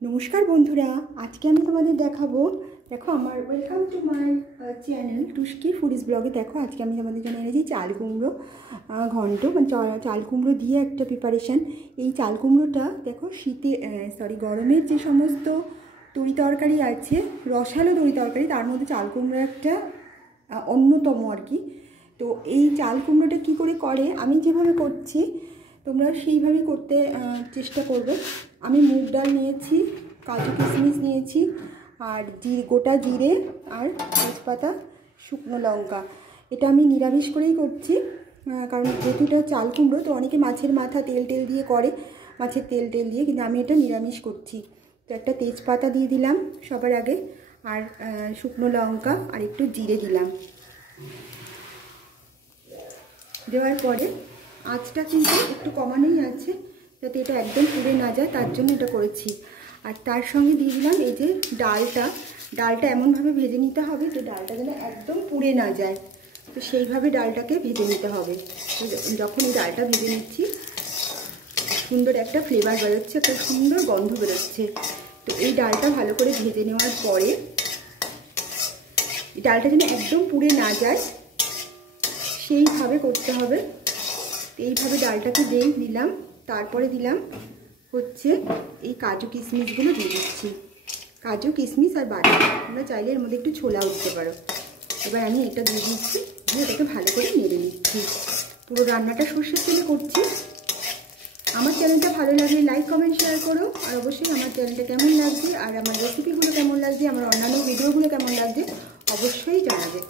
নমস্কার বন্ধুরা, আজকে আমি তোমাদের দেখাবো। দেখো আমার welcome to my channel Tuski foodies ব্লগে। দেখো আজকে আমি তোমাদের জন্য এনেছি চাল কুমড়ো ঘন্ট, মানে চাল কুমড়ো দিয়ে একটা প্রিপারেশান। এই চাল কুমড়োটা দেখো গরমের যে সমস্ত তরি তরকারি আছে, রসালো তরি তরকারি, তার মধ্যে চাল কুমড়ো একটা অন্যতম আর কি। তো এই চাল কুমড়োটা কী করে করে আমি যেভাবে করছি তোমরা সেইভাবেই করতে চেষ্টা করবে। আমি মুগ ডাল নিয়েছি, কাজু কিশমিশ নিয়েছি, আর গোটা জিরে আর তেজপাতা, শুকনো লঙ্কা। এটা আমি নিরামিষ করেই করছি, কারণ যেহেতু এটা চাল কুমড়ো, তো অনেকে মাছের মাথা তেল দিয়ে করে, মাছের তেল দিয়ে, কিন্তু আমি এটা নিরামিষ করছি। তো একটা তেজপাতা দিয়ে দিলাম সবার আগে, আর শুকনো লঙ্কা আর একটু জিরে দিলাম। দেওয়ার পরে আঁচটা কিন্তু একটু কমানোই আছে, যাতে এটা একদম পুড়ে না যায়, তার জন্য এটা করেছি। আর তার সঙ্গে দিয়ে দিলাম এই যে ডালটা এমনভাবে ভেজে নিতে হবে যে ডালটা যেন একদম পুড়ে না যায়। তো সেইভাবে ডালটাকে ভেজে নিতে হবে। যখন এই ডালটা ভেজে নিচ্ছি সুন্দর একটা ফ্লেভার বেরোচ্ছে, একটা সুন্দর গন্ধ বেরোচ্ছে। তো এই ডালটা ভালো করে ভেজে নেওয়ার পরে ডালটা যেন একদম পুড়ে না যায় সেইভাবে করতে হবে। এইভাবে ডালটাকে দিলাম, তারপরে দিলাম হচ্ছে এই কাজু কিশমিশগুলো দিয়ে দিচ্ছি। কাজু কিশমিশ আর বাদাম, তোমরা চাইলে এর মধ্যে একটু ছোলা উঠতে পারো। এবার আমি এটা দিয়ে দিচ্ছি, দিয়ে এটাকে ভালো করে নেড়ে নিচ্ছি। পুরো রান্নাটা সর্ষের তেলে করছি। আমার চ্যানেলটা ভালো লাগলে লাইক কমেন্ট শেয়ার করো, আর অবশ্যই আমার চ্যানেলটা কেমন লাগছে আর আমার রেসিপিগুলো কেমন লাগছে, আমার অন্যান্য ভিডিওগুলো কেমন লাগছে অবশ্যই জানাবে।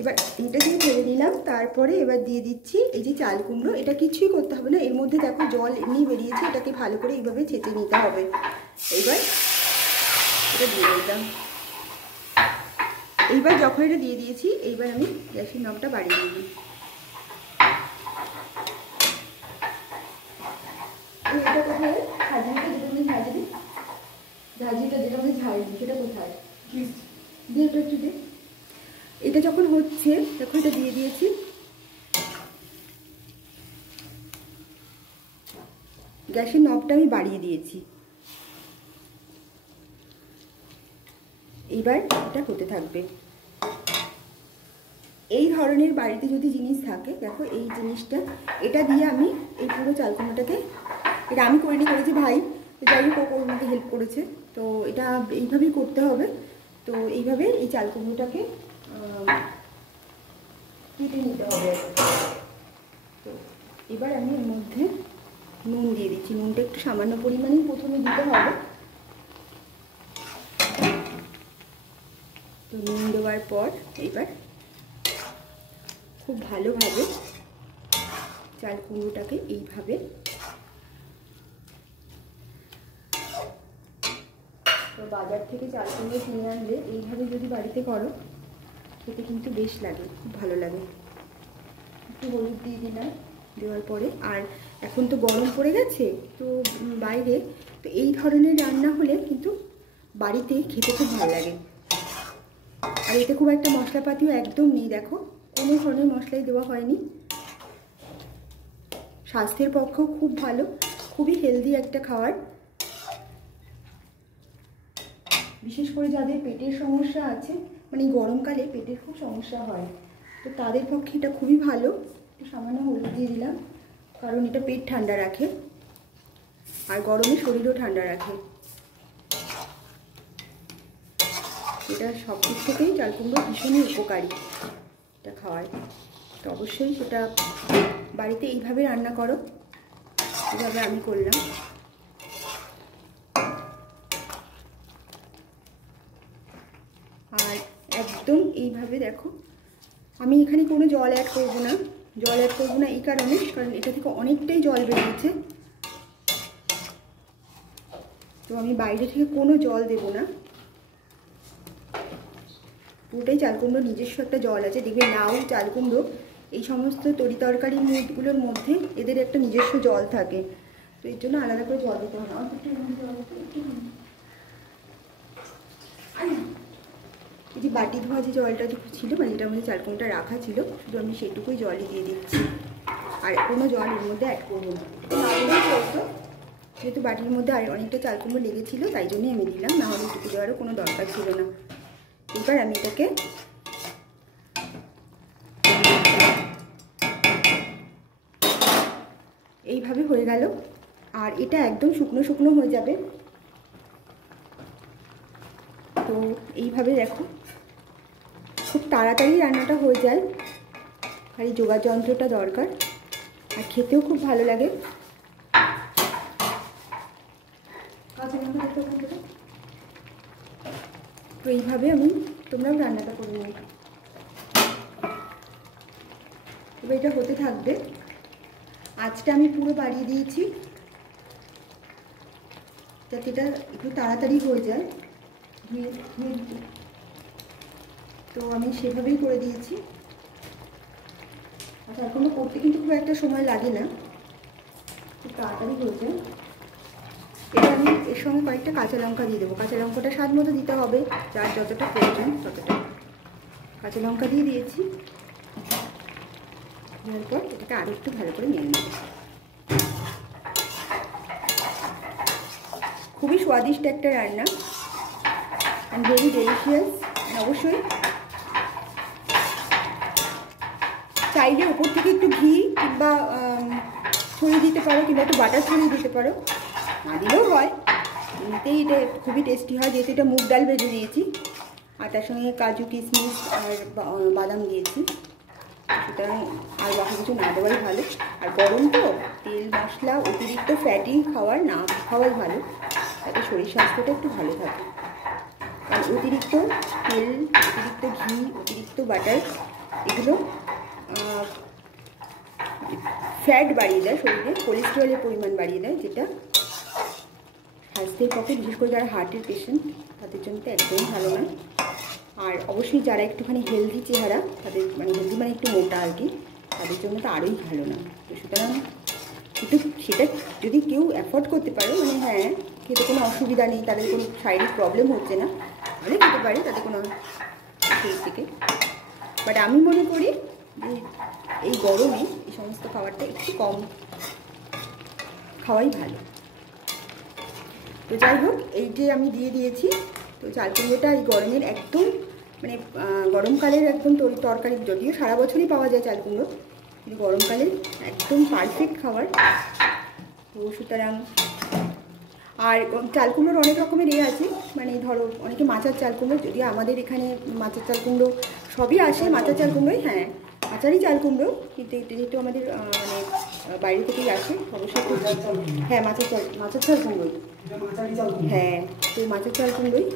এবার এটা দিয়ে ঢেলে দিলাম, তারপরে এবার দিয়ে দিচ্ছি এই যে চাল কুমড়ো। এটা কিছুই করতে হবে না, এর মধ্যে দেখো জল এমনি বেরিয়েছে, এটাকে ভালো করে এইভাবে ছেঁচে নিতে হবে। এইবার এটা দিয়ে দিলাম। এইবার যখন এটা দিয়ে দিয়েছি, এইবার আমি গ্যাসের নবটা বাড়িয়ে দিই। এটা কোথায় ঝাঁঝরিটা, যেটা আমি ঝাঁঝরিটা যেটা আমি ঝাড়ি, সেটা কোথায় দিয়ে এটা একটু দিয়ে। এটা যখন হচ্ছে দেখো, এটা দিয়ে দিয়েছি। গ্যাসের নবটা আমি বাড়িয়ে দিয়েছি। এইবার এটা হতে থাকবে। এই ধরনের বাড়িতে যদি জিনিস থাকে, দেখো এই জিনিসটা, এটা দিয়ে আমি এই পুরো চাল কুমড়োটাকে, এটা আমি করেছি ভাই, যাই হোক ওর মধ্যে হেল্প করেছে। তো এটা এইভাবেই করতে হবে। তো এইভাবে এই চাল কুমড়োটাকে কেটে নিতে হবে। তো এবার আমি এর মধ্যে নুন দিয়ে দিচ্ছি। নুনটা একটু সামান্য পরিমাণেই প্রথমে দিতে হবে। তো নুন দেওয়ার পর এবার খুব ভালোভাবে চাল কুমড়োটাকে এইভাবে, তো বাজার থেকে চাল কুমড়ো কিনে আনলে এইভাবে যদি বাড়িতে করো খেতে কিন্তু বেশ লাগে, খুব ভালো লাগে। একটু হলুদ দিয়ে দিলাম, দেওয়ার পরে, আর এখন তো গরম পড়ে গেছে তো বাইরে, তো এই ধরনের রান্না হলে কিন্তু বাড়িতে খেতে খুব ভালো লাগে। আর এতে খুব একটা মশলাপাতিও একদম নেই, দেখো কোনো ধরনের মশলাই দেওয়া হয়নি। স্বাস্থ্যের পক্ষেও খুব ভালো, খুবই হেলদি একটা খাবার। বিশেষ করে যাদের পেটের সমস্যা আছে, মানে গরমকালে পেটের খুব সমস্যা হয়, তো তাদের পক্ষে এটা খুবই ভালো। একটু সামান্য হলুদ দিয়ে দিলাম, কারণ এটা পেট ঠান্ডা রাখে আর গরমে শরীরও ঠান্ডা রাখে। এটা সব দিক থেকেই চাল কুমড়ো ভীষণই উপকারী এটা খাওয়ায়। তো অবশ্যই সেটা বাড়িতে এইভাবে রান্না করো, এভাবে আমি করলাম। আর একদম এইভাবে দেখো, আমি এখানে কোনো জল অ্যাড করবো না। এই কারণ এটা থেকে অনেকটাই জল বেরিয়েছে, তো আমি বাইরে থেকে কোনো জল দেব না। পুরোটাই চাল কুমড়ো নিজস্ব একটা জল আছে। দেখবে লাউ, চাল কুমড়ো, এই সমস্ত তরি তরকারি মুখগুলোর মধ্যে এদের একটা নিজস্ব জল থাকে, তো এর জন্য আলাদা করে জল দিতে হয় না। এই যে বাটি ধোয়া যে জলটা ছিল, মানে যেটার মধ্যে চাল কুমড়োটা রাখা ছিল, শুধু আমি সেটুকুই জলই দিয়ে দিচ্ছি, আর কোনো জল এর মধ্যে অ্যাড করবো না। তাহলেই চলতো। যেহেতু বাটির মধ্যে আর অনেকটা চাল কুমড়ো লেগেছিল তাই জন্যই আমি দিলাম, নাহলে টুকু দেওয়ারও কোনো দরকার ছিল না। এবার আমি এটাকে এইভাবে হয়ে গেল। আর এটা একদম শুকনো শুকনো হয়ে যাবে। তো এইভাবে দেখো খুব তাড়াতাড়ি রান্নাটা হয়ে যায়, আর এই যোগার যন্ত্রটা দরকার, আর খেতেও খুব ভালো লাগে। তো এইভাবে তোমরাও রান্নাটা করে নিও। এবার এটা হতে থাকবে। আজটা আমি পুরো বাড়িয়ে দিয়েছি যাতে এটা একটু তাড়াতাড়ি হয়ে যায়। তো আমি সেভাবেই করে দিয়েছি। আর এখনো করতে কিন্তু খুব একটা সময় লাগে না, খুব তাড়াতাড়ি হয়ে যায়। এটা আমি এর সঙ্গে কয়েকটা কাঁচা লঙ্কা দিয়ে দেবো। কাঁচা লঙ্কাটা স্বাদ মতো দিতে হবে, যার যতটা প্রয়োজন ততটা কাঁচা লঙ্কা দিয়ে দিয়েছি। তারপর এটাকে আরও একটু ভালো করে নিয়ে নেব। খুবই স্বাদিষ্ট একটা রান্না, অ্যান্ড ভেরি ডেলিশিয়াস। অবশ্যই চাইলে ওপর থেকে একটু ঘি কিংবা ছড়িয়ে দিতে পারো, কিংবা একটু বাটার ছড়িয়ে দিতে পারো, না দিলেও হয়। এমনিতেই এটা খুবই টেস্টি হয়, যেহেতু এটা মুগ ডাল ভেজে দিয়েছি আর তার সঙ্গে কাজু কিশমিশ আর বাদাম দিয়েছি, সুতরাং আর বাকি কিছু না দেওয়াই ভালো। আর গরম তো, তেল মশলা অতিরিক্ত ফ্যাটি না খাওয়াই ভালো, তাতে শরীর স্বাস্থ্যটা একটু ভালো থাকে। কারণ অতিরিক্ত তেল, অতিরিক্ত ঘি, অতিরিক্ত বাটার এগুলো ফ্যাট বাড়িয়ে দেয় শরীরে, কোলেস্টেরলের পরিমাণ বাড়িয়ে দেয়, যেটা স্বাস্থ্যের পক্ষে, বিশেষ করে যারা হার্টের পেশেন্ট তাদের জন্য তো একদমই ভালো নয়। আর অবশ্যই যারা একটুখানি হেলদি চেহারা, তাদের হেলদি একটু মোটা আর কি, তাদের জন্য তো আরোই ভালো না। তো সুতরাং কিন্তু সেটা যদি কেউ অ্যাফোর্ড করতে পারে, হ্যাঁ খেতে কোনো অসুবিধা নেই, তাদের কোনো শারীরিক প্রবলেম হচ্ছে না, তাহলে খেতে পারে, তাদের কোনো সেই থেকে। বাট আমি মনে করি যে এই গরমে এই সমস্ত খাবারটা একটু কম খাওয়াই ভালো। তো যাই হোক, এই যে আমি দিয়ে দিয়েছি। তো চাল কুমড়োটা এই গরমের একদম গরমকালের একদম তরকারি, যদিও সারা বছরই পাওয়া যায় চাল কুমড়ো, কিন্তু গরমকালে একদম পারফেক্ট খাবার। তো সুতরাং আর চাল কুমড়োর অনেক রকমের আছে, ধরো অনেকে মাচার চাল কুমড়ো, যদিও আমাদের এখানে মাচার চাল কুমড়ো সবই আসে, মাচার চাল কুমড়োই, হ্যাঁ মাচারই চাল কুমড়ো, কিন্তু যেহেতু আমাদের বাইরে থেকেই আসে অবশ্যই। হ্যাঁ মাচার চাল কুমড়োই, হ্যাঁ তো মাচার চাল কুমড়োই।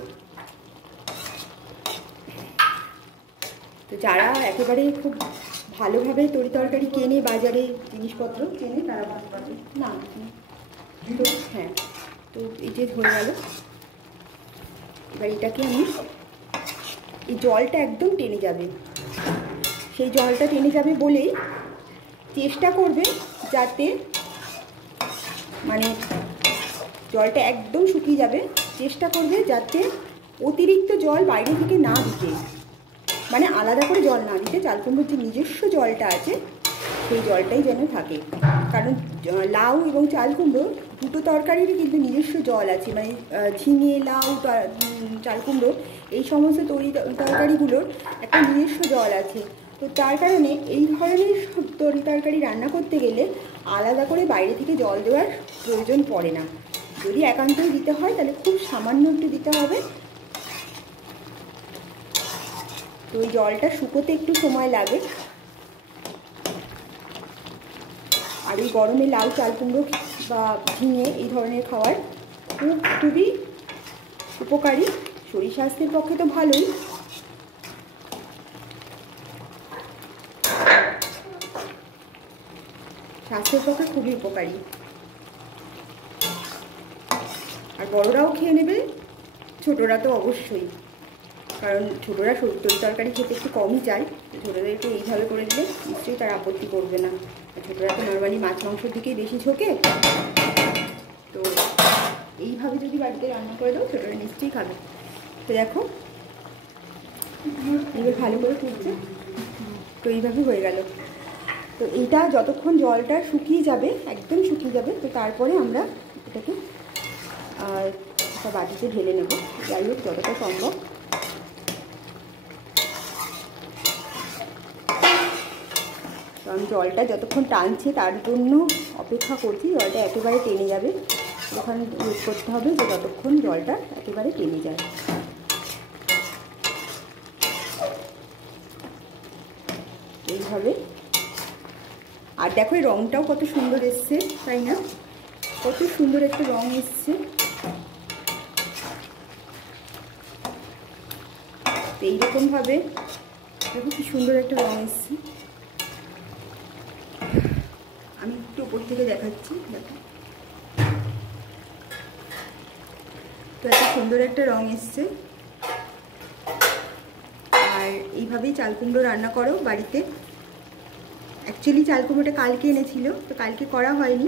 তো যারা একেবারে খুব ভালোভাবে তরি তরকারি কেনে, বাজারে জিনিসপত্র কেনে, তারা না তো হ্যাঁ। তো এই যে হয়ে গেল। এবার এটাকে আমি, এই জলটা একদম টেনে যাবে, সেই জলটা টেনে যাবে বলেই চেষ্টা করবে যাতে জলটা একদম শুকিয়ে যাবে, চেষ্টা করবে যাতে অতিরিক্ত জল বাইরে থেকে না দিতে, আলাদা করে জল না দিতে। চাল কুমড়োর যে নিজস্ব জলটা আছে সেই জলটাই যেন থাকে, কারণ লাউ এবং চাল কুমড়ো দুটো তরকারিরই কিন্তু নিজস্ব জল আছে, ঝিঙে, লাউ, চাল কুমড়ো এই সমস্ত তরকারিগুলোর একটা নিজস্ব জল আছে। তো তার কারণে এই ধরনের তরকারি রান্না করতে গেলে আলাদা করে বাইরে থেকে জল দেওয়ার প্রয়োজন পড়ে না। যদি একান্তই দিতে হয় তাহলে খুব সামান্য একটু দিতে হবে। তো এই জলটা শুকোতে একটু সময় লাগে। আর এই গরমে লাউ, চাল কুমড়ো বা ঝিঙে এই ধরনের খাবার খুবই উপকারী, শরীর স্বাস্থ্যের পক্ষে তো ভালোই। স্বাস্থ্যের পক্ষে খুবই উপকারী, আর বড়রাও খেয়ে নেবে, ছোটরা তো অবশ্যই, কারণ ছোটরা তরকারি খেতে একটু কমই চায়। ছোটদেরকে এইভাবে করে দিলে নিশ্চয়ই তারা আপত্তি করবে না। ছোটরা তো নর্মালি মাছ মাংসের দিকেই বেশি ঝোঁকে, তো এইভাবে যদি বাড়িতে রান্না করে দাও ছোটরা নিশ্চয়ই খাবে। তো দেখো এবার ভালো করে ফুটছে, তো এইভাবে হয়ে গেল। তো এইটা যতক্ষণ জলটা শুকিয়ে যাবে, একদম শুকিয়ে যাবে, তো তারপরে আমরা এটাকে একটা বাটিতে ঢেলে নেব, যাই হোক যতটা সম্ভব। তো আমি জলটা যতক্ষণ টানছে তার জন্য অপেক্ষা করছি, জলটা একেবারে টেনে যাবে, ওখানে ওয়েট করতে হবে যে যতক্ষণ জলটা একেবারে টেনে যায়। এইভাবে। আর দেখো এই রঙটাও কত সুন্দর এসছে, তাই না? কত সুন্দর একটা রঙ এসছে। এইরকমভাবে দেখো কি সুন্দর একটা রঙ এসছে। আমি একটু উপর থেকে দেখাচ্ছি, দেখো তো এত সুন্দর একটা রঙ এসছে। আর এইভাবেই চাল কুমড়ো রান্না করো বাড়িতে। অ্যাকচুয়ালি চাল কুমড়োটা কালকে এনেছিল, তো কালকে করা হয়নি।